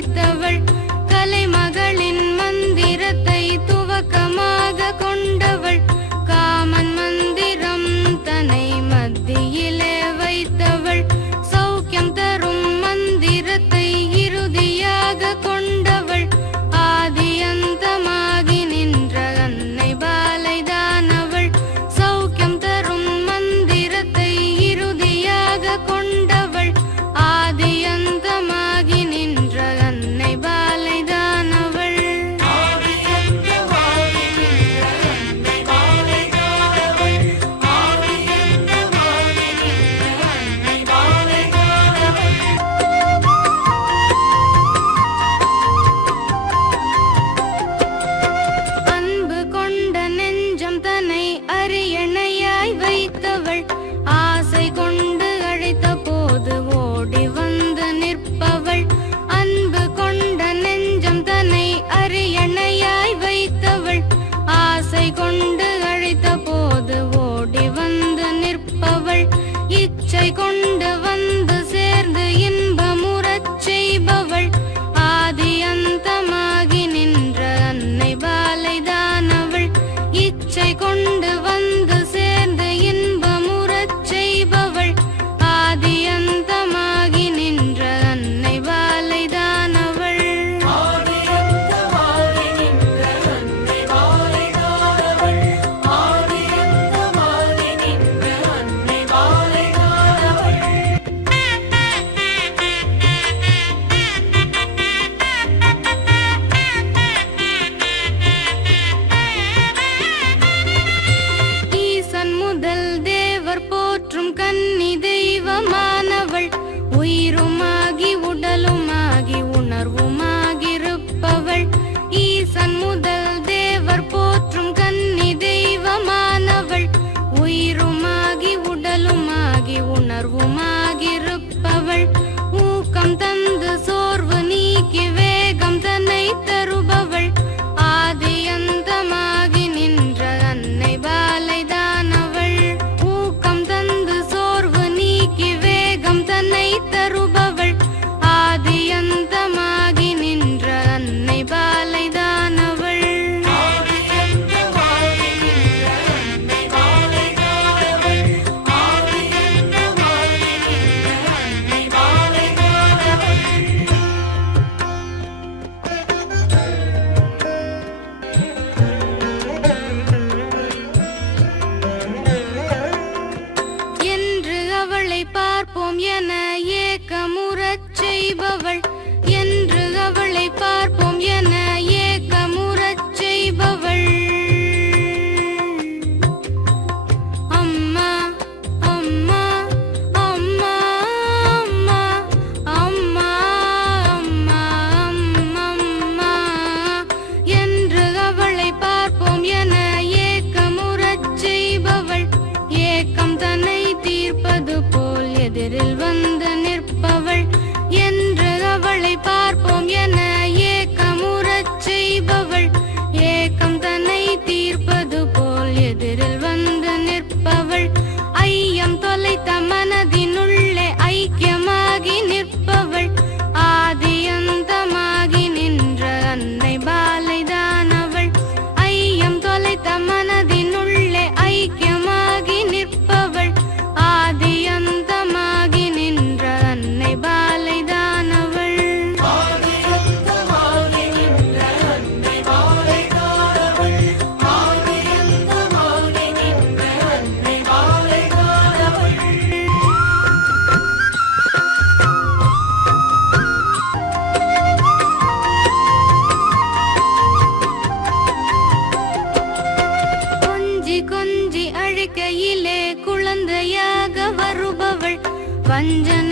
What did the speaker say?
Margarita. கொண்டு வந்து சேர்ந்து இன்பமுறச் செய்பவள் ஆதியந்தமாகி நின்ற அன்னை பாலைதான் அவள். இச்சை கொண்டு பார்ப்போம் என ஏக்கமுறச் செய்பவள் என்று அவளை பார்ப்போம் என अंजना